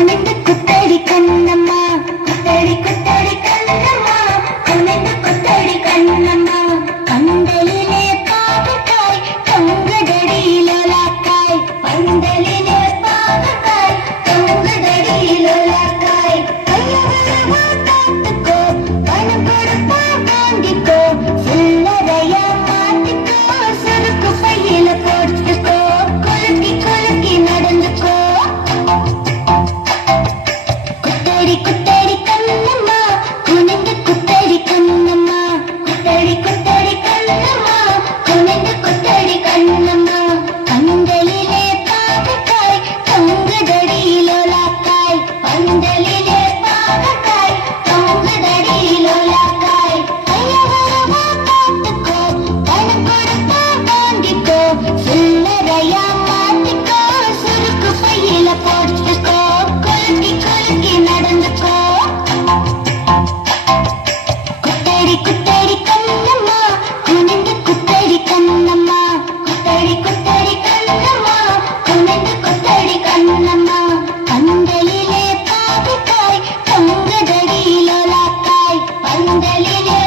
குனிந்து குத்தடி கண்ணம்மா. குத்தடி குத்தடி கண்ணம்மா. குனிந்து குத்தடி Kannamma. பந்தலிலே காவிக்காய் தொங்குதடி லோலாக்காய் பந்தலிலே lady, cut Berlin.